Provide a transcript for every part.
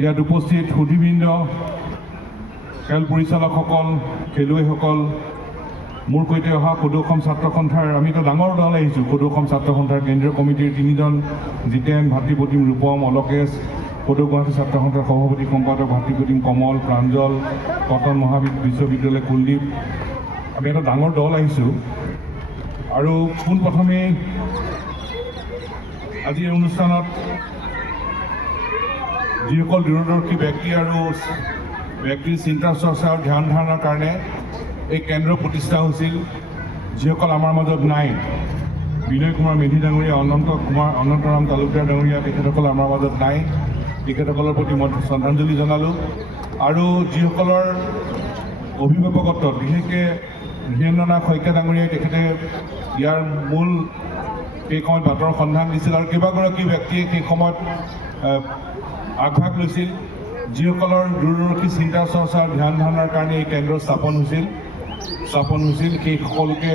ইয়াত উপস্থিত সুধীবৃন্দ, খেল পৰিচালকসকল, খেলুৱৈসকল, মোৰ সৈতে অহা সদৌ অসম ছাত্ৰ সন্থাৰ আমিতো ডাঙৰ দল আহিছোঁ। সদৌ অসম ছাত্ৰ সন্থাৰ কেন্দ্ৰীয় কমিটিৰ 3জন, জিতেন, ভাতৃপ্ৰতিম ৰূপম, অলকেশ, সদৌ গুৱাহাটী ছাত্ৰ সন্থাৰ সভাপতি সম্পাদক ভাতৃপ্ৰতিম কমল, প্ৰাঞ্জল, কটন বিশ্ববিদ্যালয় কুলদীপ, আমি এটা ডাঙৰ দল আহিছোঁ। আৰু পোনপ্ৰথমেই আজিৰ অনুষ্ঠানত যিসকল দূৰদৰ্শী ব্যক্তি আৰু ব্যক্তিৰ চিন্তা চৰ্চা আৰু ধ্যান ধাৰণাৰ কাৰণে এই কেন্দ্ৰ প্ৰতিষ্ঠা হৈছিল, যিসকল আমাৰ মাজত নাই, বিনয় কুমাৰ মেধি ডাঙৰীয়া, অনন্তৰাম তালুকদাৰ ডাঙৰীয়া, তেখেতসকল আমাৰ মাজত নাই, তেখেতসকলৰ প্ৰতি মই শ্ৰদ্ধাঞ্জলি জনালোঁ। আৰু যিসকলৰ অভিভাৱকত্বত, বিশেষকৈ ধীৰেন্দ্ৰনাথ শইকীয়া ডাঙৰীয়াই তেখেতে ইয়াৰ মূল সেই সময়ত বাটৰ সন্ধান দিছিল আৰু কেইবাগৰাকী ব্যক্তিয়ে সেই সময়ত আগভাগ লৈছিল, যিসকলৰ দূৰদৰ্শী চিন্তা চৰ্চা ধ্যান ধাৰণাৰ কাৰণে এই কেন্দ্ৰ স্থাপন হৈছিল, সেই সকলোকে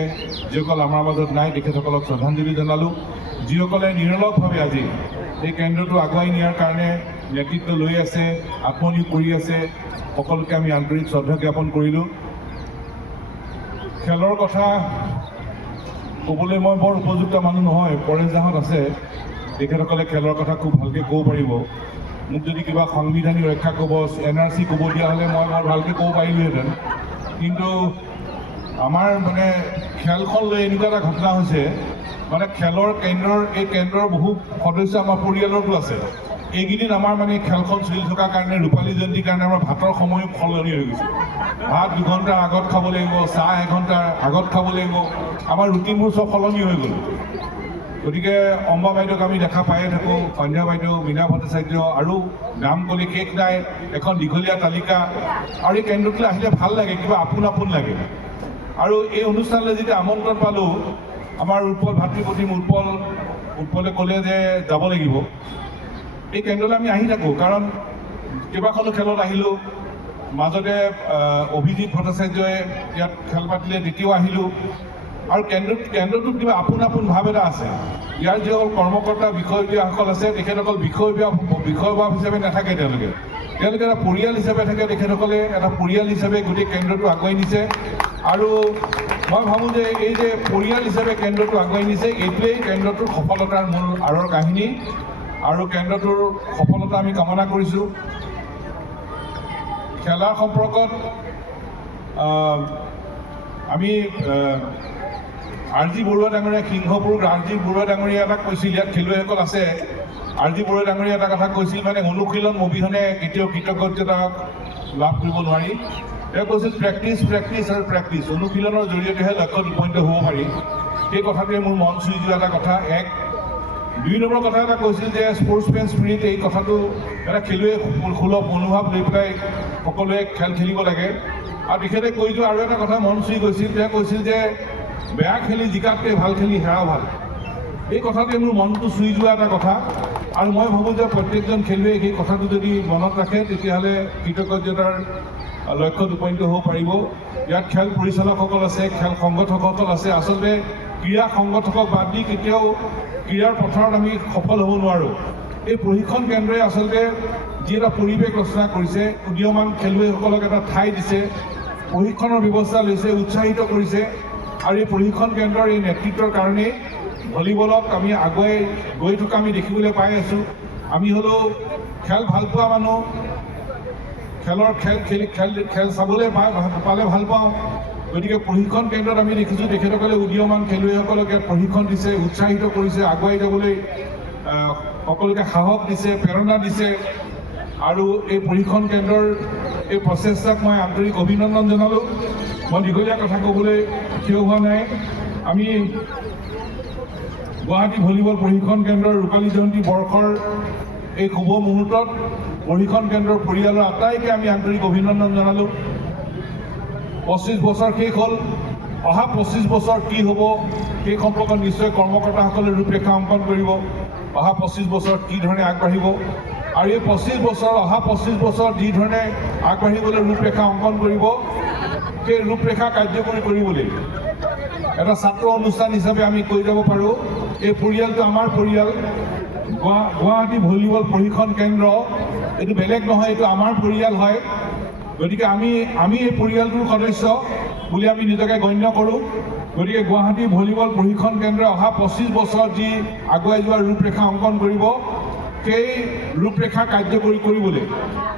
যিসকল আমাৰ মাজত নাই তেখেতসকলক শ্ৰদ্ধাঞ্জলি জনালোঁ। যিসকলে নিৰলসভাৱে আজি এই কেন্দ্ৰটো আগুৱাই নিয়াৰ কাৰণে নেতৃত্ব লৈ আছে, আত্মনিয়োগ কৰি আছে, সকলোকে আমি আন্তৰিক শ্ৰদ্ধা জ্ঞাপন কৰিলোঁ। খেলৰ কথা ক'বলৈ মই বৰ উপযুক্ত মানুহ নহয়, পৰেশ দাহঁত আছে, তেখেতসকলে খেলৰ কথা খুব ভালকৈ ক'ব পাৰিব। মোক যদি কিবা সাংবিধানিক ৰক্ষা ক'ব, NRC ক'ব দিয়া হ'লে মই বৰ ভালকৈ ক'ব পাৰিলোহেঁতেন। কিন্তু আমাৰ মানে খেলখন লৈ এনেকুৱা এটা ঘটনা হৈছে, মানে এই কেন্দ্ৰৰ বহু সদস্য আমাৰ পৰিয়ালতো আছে। এইকেইদিন আমাৰ মানে খেলখন চলি থকাৰ কাৰণে, ৰূপালী জয়ন্তীৰ কাৰণে আমাৰ ভাতৰ সময়ো সলনি হৈ গৈছে। ভাত 2 ঘণ্টাৰ আগত খাব লাগিব, চাহ 1 ঘণ্টাৰ আগত খাব লাগিব, আমাৰ ৰুটিনবোৰ চব সলনি হৈ গ'ল। গতিকে অম্বা বাইদেউক আমি দেখা পায়ে থাকোঁ, সন্ধ্যা বাইদেউ, মীনা ভট্টাচাৰ্য, আৰু নাম ক'লে শেষ নাই, এখন দীঘলীয়া তালিকা। আৰু এই কেন্দ্ৰটোলৈ আহিলে ভাল লাগে, কিবা আপোন আপোন লাগে। আৰু এই অনুষ্ঠানলৈ যেতিয়া আমন্ত্ৰণ পালোঁ, আমাৰ ভাতৃপ্ৰতিম উৎপলে ক'লে যে যাব লাগিব। এই কেন্দ্ৰলৈ আমি আহি থাকোঁ, কাৰণ কেইবাখনো খেলত আহিলোঁ। মাজতে অভিজিত ভট্টাচাৰ্যই ইয়াত খেল পাতিলে, তেতিয়াও আহিলোঁ। আৰু কেন্দ্ৰটোত কিবা আপোন আপোন ভাৱ এটা আছে। ইয়াৰ যিসকল কৰ্মকৰ্তা, বিষয়ববীয়াসকল আছে, তেখেতসকল বিষয়ববীয়া হিচাপে নাথাকে, তেওঁলোকে এটা পৰিয়াল হিচাপে থাকে। তেখেতসকলে এটা পৰিয়াল হিচাপে গোটেই কেন্দ্ৰটো আগুৱাই নিছে। আৰু মই ভাবোঁ যে এই যে পৰিয়াল হিচাপে কেন্দ্ৰটো আগুৱাই নিছে, এইটোৱেই কেন্দ্ৰটোৰ সফলতাৰ মূল আঁৰৰ কাহিনী। আৰু কেন্দ্ৰটোৰ সফলতা আমি কামনা কৰিছোঁ। খেলাৰ সম্পৰ্কত আমি RG বৰুৱা ডাঙৰীয়া, সিংহপুৰ RG বৰুৱা ডাঙৰীয়া এটা কৈছিল, ইয়াত খেলুৱৈসকল আছে। RG বৰুৱা ডাঙৰীয়া এটা কথা কৈছিল, মানে অনুশীলন অবিহনে কেতিয়াও কৃতজ্ঞতা লাভ কৰিব নোৱাৰি। তেওঁ কৈছিল প্ৰেক্টিছ আৰু প্ৰেক্টিছ, অনুশীলনৰ জৰিয়তেহে লক্ষ্যত উপনীত হ'ব পাৰি। সেই কথাটোৱে মোৰ মন চুই যোৱা এটা কথা। 2 নম্বৰ কথা এটা কৈছিল যে স্পৰ্টছমেন স্পিৰিট, এই কথাটো এটা খেলুৱৈ সুলভ মনোভাৱ লৈ পেলাই সকলোৱে খেল খেলিব লাগে। আৰু তেখেতে কৈ যোৱা আৰু এটা কথা মন চুই গৈছিল, তেওঁ কৈছিল যে বেয়া খেলি জিকাতকৈ ভাল খেলি হেৰাও ভাল। এই কথাটোৱে মোৰ মনটো চুই যোৱা এটা কথা। আৰু মই ভাবোঁ যে প্ৰত্যেকজন খেলুৱৈয়ে সেই কথাটো যদি মনত ৰাখে, তেতিয়াহ'লে কৃতজ্ঞতাৰ লক্ষ্যত উপনীত হ'ব পাৰিব। ইয়াত খেল পৰিচালকসকল আছে, খেল সংগঠকসকল আছে। আচলতে ক্ৰীড়া সংগঠকক বাদ দি কেতিয়াও ক্ৰীড়াৰ পথাৰত আমি সফল হ'ব নোৱাৰোঁ। এই প্ৰশিক্ষণ কেন্দ্ৰই আচলতে যি এটা পৰিৱেশ ৰচনা কৰিছে, উদীয়মান খেলুৱৈসকলক এটা ঠাই দিছে, প্ৰশিক্ষণৰ ব্যৱস্থা লৈছে, উৎসাহিত কৰিছে। আৰু এই প্ৰশিক্ষণ কেন্দ্ৰৰ এই নেতৃত্বৰ কাৰণেই ভলীবলক আমি আগুৱাই গৈ থকা আমি দেখিবলৈ পাই আছোঁ। আমি হ'লেও খেল ভাল পোৱা মানুহ, খেল চাবলৈ পালে ভাল পাওঁ। গতিকে প্ৰশিক্ষণ কেন্দ্ৰত আমি দেখিছোঁ তেখেতসকলে উদীয়মান খেলুৱৈসকলক ইয়াত প্ৰশিক্ষণ দিছে, উৎসাহিত কৰিছে, আগুৱাই যাবলৈ সকলোকে সাহস দিছে, প্ৰেৰণা দিছে। আৰু এই প্ৰশিক্ষণ কেন্দ্ৰৰ এই প্ৰচেষ্টাক মই আন্তৰিক অভিনন্দন জনালোঁ। মই দীঘলীয়া কথা ক'বলৈ থিয় হোৱা নাই। আমি গুৱাহাটী ভলীবল প্ৰশিক্ষণ কেন্দ্ৰৰ ৰূপালী জয়ন্তী বৰ্ষৰ এই শুভ মুহূৰ্তত প্ৰশিক্ষণ কেন্দ্ৰৰ পৰিয়ালৰ আটাইকে আমি আন্তৰিক অভিনন্দন জনালোঁ। 25 বছৰ শেষ হ'ল। অহা 25 বছৰ কি হ'ব সেই সম্পৰ্কত নিশ্চয় কৰ্মকৰ্তাসকলে ৰূপৰেখা অংকন কৰিব। অহা 25 বছৰত কি ধৰণে আগবাঢ়িব, আৰু এই 25 বছৰ, অহা 25 বছৰত যি ধৰণে আগবাঢ়িবলৈ ৰূপৰেখা অংকন কৰিব, সেই ৰূপৰেখা কাৰ্যকৰী কৰিবলৈ এটা ছাত্ৰ অনুষ্ঠান হিচাপে আমি কৈ যাব পাৰোঁ। এই পৰিয়ালটো আমাৰ পৰিয়াল। গুৱাহাটী ভলীবল প্ৰশিক্ষণ কেন্দ্ৰ এইটো বেলেগ নহয়, এইটো আমাৰ পৰিয়াল হয়। গতিকে আমি এই পৰিয়ালটোৰ সদস্য বুলি আমি নিজকে গণ্য কৰোঁ। গতিকে গুৱাহাটী ভলীবল প্ৰশিক্ষণ কেন্দ্ৰই অহা 25 বছৰত যি আগুৱাই যোৱাৰ ৰূপৰেখা অংকন কৰিব, সেই ৰূপৰেখা কাৰ্যকৰী কৰিবলৈ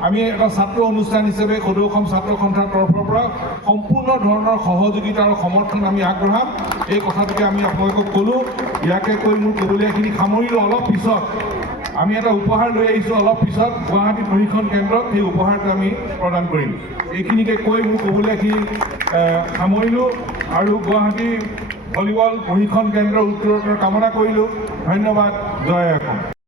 আমি এটা ছাত্ৰ অনুষ্ঠান হিচাপে সদৌ অসম ছাত্ৰ সন্থাৰ তৰফৰ পৰা সম্পূৰ্ণ ধৰণৰ সহযোগিতা আৰু সমৰ্থন আমি আগবঢ়াম। এই কথাটোকে আমি আপোনালোকক ক'লোঁ। ইয়াকে কৈ মোৰ ক'বলগীয়াখিনি সামৰিলোঁ। অলপ পিছত আমি এটা উপহাৰ লৈ আহিছোঁ, অলপ পিছত গুৱাহাটী প্ৰশিক্ষণ কেন্দ্ৰত সেই উপহাৰটো আমি প্ৰদান কৰিম। এইখিনিকে কৈ মোৰ ক'বলগীয়াখিনি সামৰিলোঁ আৰু গুৱাহাটী ভলীবল প্ৰশিক্ষণ কেন্দ্ৰৰ উত্তৰোত্তৰ কামনা কৰিলোঁ। ধন্যবাদ। জয় অসম।